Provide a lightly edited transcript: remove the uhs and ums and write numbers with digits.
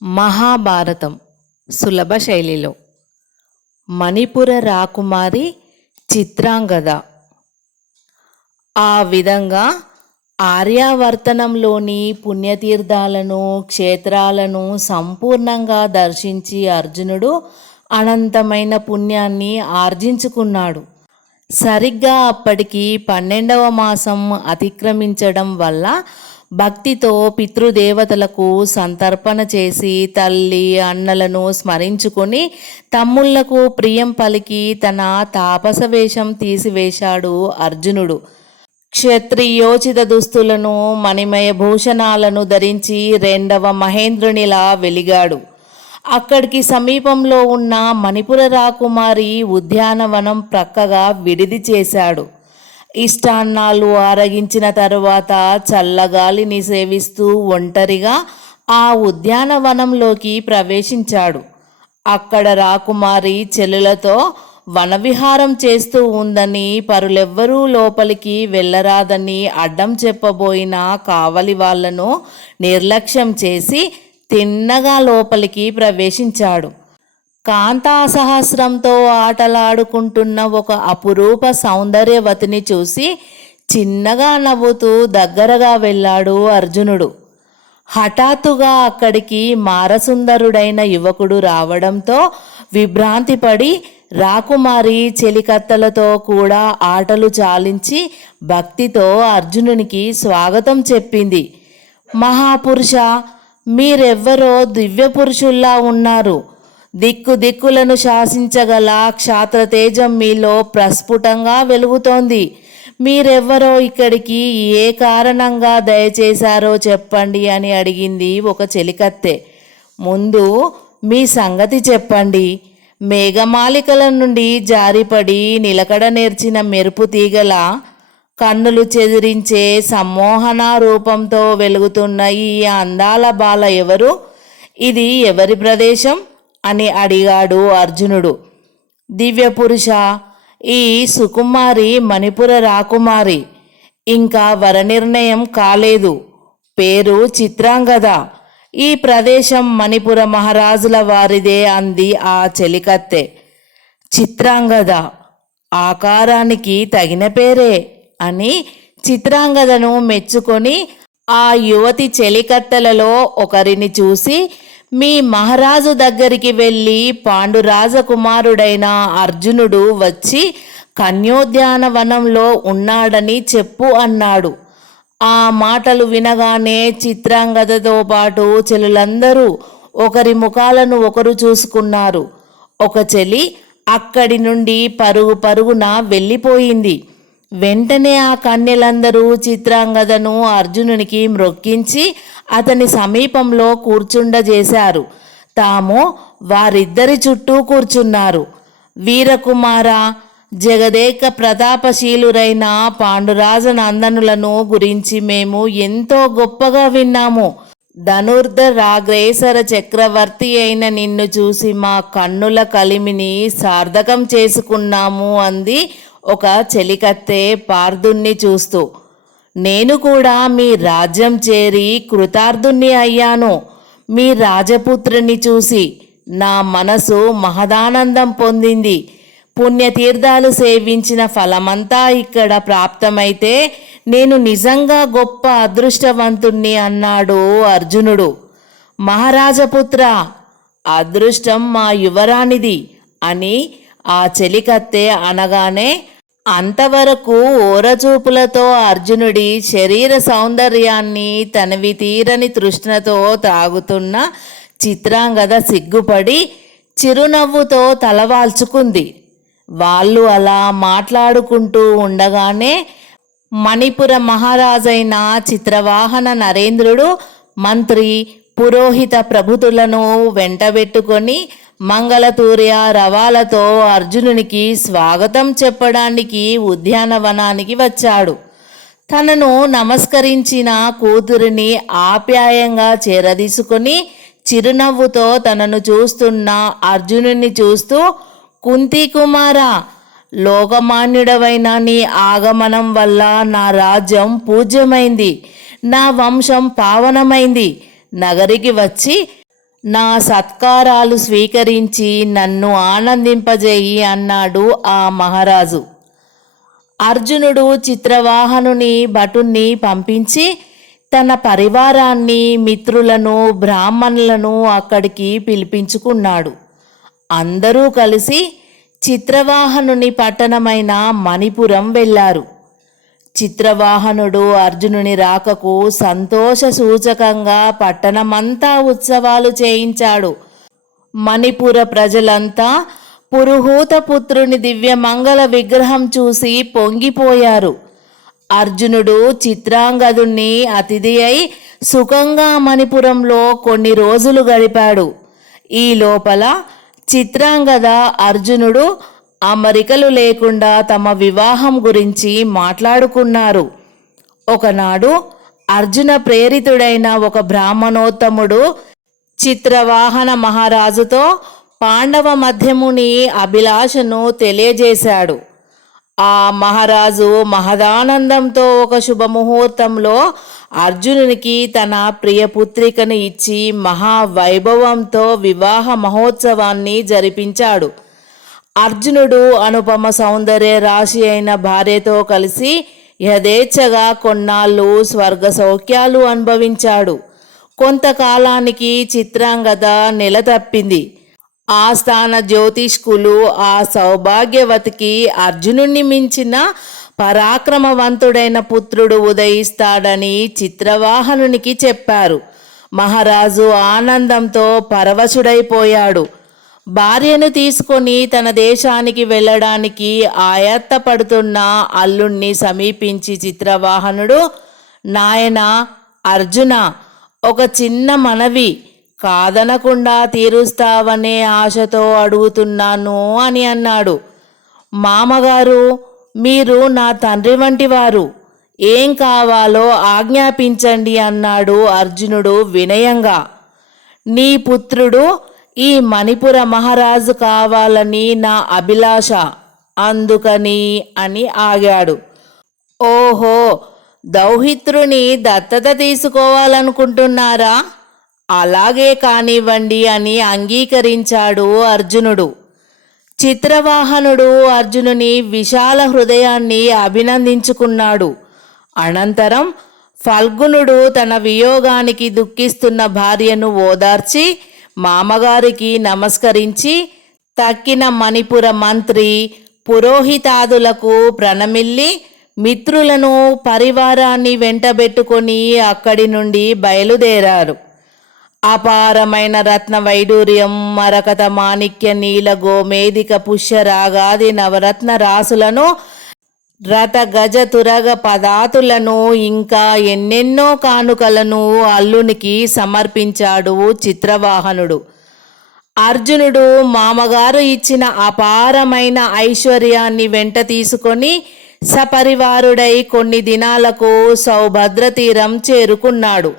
మహాభారతం సులభ శైలిలో మణిపుర రాకుమారి చిత్రాంగద. ఆ విధంగా ఆర్యావర్తనంలోని పుణ్యతీర్థాలను క్షేత్రాలను సంపూర్ణంగా దర్శించి అర్జునుడు అనంతమైన పుణ్యాన్ని ఆర్జించుకున్నాడు. సరిగ్గా అప్పటికి 12వ మాసం అతిక్రమించడం వల్ల భక్తితో పితృదేవతలకు సంతర్పణ చేసి తల్లి అన్నలను స్మరించుకొని తమ్ముళ్లకు ప్రియం పలికి తన తాపస వేషం తీసివేశాడు అర్జునుడు. క్షత్రియోచిత దుస్తులను మణిమయ భూషణాలను ధరించి రెండవ మహేంద్రునిలా వెలిగాడు. అక్కడికి సమీపంలో ఉన్న మణిపుర రాకుమారి ఉద్యానవనం ప్రక్కగా విడిది చేశాడు. ఇష్టాన్నాలు ఆరగించిన తరువాత చల్లగాలిని సేవిస్తూ ఒంటరిగా ఆ ఉద్యానవనంలోకి ప్రవేశించాడు. అక్కడ రాకుమారి చెల్లులతో వనవిహారం చేస్తూ ఉందని, పరులెవ్వరూ లోపలికి వెళ్ళరాదని అడ్డం చెప్పబోయిన కావలి వాళ్లను నిర్లక్ష్యం చేసి తిన్నగా లోపలికి ప్రవేశించాడు. కాంతా సహస్రంతో ఆటలాడుకుంటున్న ఒక అపురూప సౌందర్యవతిని చూసి చిన్నగా నవ్వుతూ దగ్గరగా వెళ్ళాడు అర్జునుడు. హఠాత్తుగా అక్కడికి మారసుందరుడైన యువకుడు రావడంతో విభ్రాంతిపడి రాకుమారి చెలికత్తలతో కూడా ఆటలు చాలించి భక్తితో అర్జునునికి స్వాగతం చెప్పింది. మహాపురుష, మీరెవ్వరో దివ్య పురుషుల్లా ఉన్నారు. దిక్కులను శాసించగల క్షాత్రతేజం మీలో ప్రస్ఫుటంగా వెలుగుతోంది. మీరెవ్వరో ఇక్కడికి ఏ కారణంగా దయచేశారో చెప్పండి అని అడిగింది ఒక చెలికత్తె. ముందు మీ సంగతి చెప్పండి. మేఘమాలికల నుండి జారిపడి నిలకడ నేర్చిన మెరుపు తీగల కన్నులు చెదిరించే సమ్మోహన రూపంతో వెలుగుతున్న ఈ అందాల బాల ఎవరు? ఇది ఎవరి ప్రదేశం అని అడిగాడు అర్జునుడు. దివ్యపురుష, ఈ సుకుమారి మణిపుర రాకుమారి. ఇంకా వరనిర్ణయం కాలేదు. పేరు చిత్రాంగద. ఈ ప్రదేశం మణిపుర మహారాజుల వారిదే అంది ఆ చెలికత్తె. చిత్రాంగద ఆకారానికి తగిన పేరే అని చిత్రాంగదను మెచ్చుకొని ఆ యువతి చెలికత్తెలలో ఒకరిని చూసి, మీ మహారాజు దగ్గరికి వెళ్ళి పాండురాజకుమారుడైన అర్జునుడు వచ్చి కన్యోద్యానవనంలో ఉన్నాడని చెప్పు అన్నాడు. ఆ మాటలు వినగానే చిత్రాంగదతో పాటు చెలులందరూ ఒకరి ముఖాలను ఒకరు చూసుకున్నారు. ఒక చెలి అక్కడి నుండి పరుగున వెళ్ళిపోయింది. వెంటనే ఆ కన్యలందరూ చిత్రాంగదను అర్జునునికి మ్రొక్కించి అతని సమీపంలో కూర్చుండజేశారు. తాము వారిద్దరి చుట్టూ కూర్చున్నారు. వీరకుమార, జగదేక ప్రతాపశీలురైన పాండురాజనందనులను గురించి మేము ఎంతో గొప్పగా విన్నాము. ధనుర్ధరాగ్రేసర చక్రవర్తి అయిన నిన్ను చూసి మా కన్నుల కలిమిని సార్థకం చేసుకున్నాము అంది ఒక చెలికత్తె పార్థుణ్ణి చూస్తూ. నేను కూడా మీ రాజ్యం చేరి కృతార్థుణ్ణి అయ్యాను. మీ రాజపుత్రుని చూసి నా మనసు మహదానందం పొందింది. పుణ్యతీర్థాలు సేవించిన ఫలమంతా ఇక్కడ ప్రాప్తమైతే నేను నిజంగా గొప్ప అదృష్టవంతుణ్ణి అన్నాడు అర్జునుడు. మహారాజపుత్ర, అదృష్టం మా యువరానిది అని ఆ చెలికత్తె అనగానే అంతవరకు ఓరచూపులతో అర్జునుడి శరీర సౌందర్యాన్ని తనవి తీరని తృష్ణతో తాగుతున్న చిత్రాంగద సిగ్గుపడి చిరునవ్వుతో తలవాల్చుకుంది. వాళ్ళు అలా మాట్లాడుకుంటూ ఉండగానే మణిపుర మహారాజైన చిత్రవాహన నరేంద్రుడు మంత్రి పురోహిత ప్రభుతులను వెంటబెట్టుకొని మంగళతూర్య రవాలతో అర్జునునికి స్వాగతం చెప్పడానికి ఉద్యానవనానికి వచ్చాడు. తనను నమస్కరించిన కూతురిని ఆప్యాయంగా చేరదీసుకొని చిరునవ్వుతో తనను చూస్తున్న అర్జునుని చూస్తూ, కుంతి కుమార, లోకమాన్యుడవైన నీ ఆగమనం వల్ల నా రాజ్యం పూజ్యమైంది, నా వంశం పావనమైంది. నగరికి వచ్చి నా సత్కారాలు స్వీకరించి నన్ను ఆనందింపజేయి అన్నాడు ఆ మహారాజు. అర్జునుడు చిత్రవాహనుని భటుణ్ణి పంపించి తన పరివారాన్ని, మిత్రులను, బ్రాహ్మణులను అక్కడికి పిలిపించుకున్నాడు. అందరూ కలిసి చిత్రవాహనుని పట్టణమైన మణిపురం వెళ్ళారు. చిత్రవాహనుడు అర్జునుని రాకకు సంతోష సూచకంగా పట్టణమంతా ఉత్సవాలు చేయించాడు. మణిపుర ప్రజలంతా పురుహూత పుత్రుని దివ్యమంగళ విగ్రహం చూసి పొంగిపోయారు. అర్జునుడు చిత్రాంగదుణ్ణి అతిథి అయి సుఖంగా మణిపురంలో కొన్ని రోజులు గడిపాడు. ఈ లోపల చిత్రాంగద, అర్జునుడు అమరికలు లేకుండా తమ వివాహం గురించి మాట్లాడుకున్నారు. ఒకనాడు అర్జున ప్రేరితుడైన ఒక బ్రాహ్మణోత్తముడు చిత్రవాహన మహారాజుతో పాండవ మధ్యముని అభిలాషను తెలియజేశాడు. ఆ మహారాజు మహదానందంతో ఒక శుభముహూర్తంలో అర్జునునికి తన ప్రియపుత్రికను ఇచ్చి మహావైభవంతో వివాహ మహోత్సవాన్ని జరిపించాడు. అర్జునుడు అనుపమ సౌందర్య రాశి అయిన భార్యతో కలిసి యథేచ్ఛగా కొన్నాళ్ళు స్వర్గ సౌఖ్యాలు అనుభవించాడు. కొంతకాలానికి చిత్రాంగద నెలతప్పింది. ఆస్థాన జ్యోతిష్కులు ఆ సౌభాగ్యవతికి అర్జునుణ్ణి మించిన పరాక్రమవంతుడైన పుత్రుడు ఉదయిస్తాడని చిత్రవాహనునికి చెప్పారు. మహారాజు ఆనందంతో పరవశుడైపోయాడు. భార్యను తీసుకొని తన దేశానికి వెళ్ళడానికి ఆయత్తపడుతున్న అల్లుణ్ణి సమీపించి చిత్రవాహనుడు, నాయనా అర్జున, ఒక చిన్న మనవి కాదనకుండా తీరుస్తావనే ఆశతో అడుగుతున్నాను అని అన్నాడు. మామగారు, మీరు నా తండ్రి వంటివారు, ఏం కావాలో ఆజ్ఞాపించండి అన్నాడు అర్జునుడు వినయంగా. నీ పుత్రుడు ఈ మణిపుర మహారాజు కావాలని నా అభిలాష, అందుకని అని ఆగాడు. ఓహో, దౌహిత్రుని దత్తత తీసుకోవాలనుకుంటున్నారా? అలాగే కానివ్వండి అని అంగీకరించాడు అర్జునుడు. చిత్రవాహనుడు అర్జునుని విశాల హృదయాన్ని అభినందించుకున్నాడు. అనంతరం ఫల్గునుడు తన వియోగానికి దుఃఖిస్తున్న భార్యను ఓదార్చి మామగారికి నమస్కరించి తక్కిన మణిపుర మంత్రి పురోహితాదులకు ప్రణమిల్లి మిత్రులను, పరివారాన్ని వెంటబెట్టుకొని అక్కడి నుండి బయలుదేరారు. అపారమైన రత్న వైడూర్యం, మరకత, మాణిక్య, నీల, గోమేదిక, పుష్యరాగాది నవరత్న రాసులను, రథ, గజ, తురగ పదాతులను, ఇంకా ఎన్నెన్నో కానుకలను అల్లునికి సమర్పించాడు చిత్రవాహనుడు. అర్జునుడు మామగారు ఇచ్చిన అపారమైన ఐశ్వర్యాన్ని వెంట తీసుకొని సపరివారుడై కొన్ని దినాలకు సౌభద్ర తీరం చేరుకున్నాడు.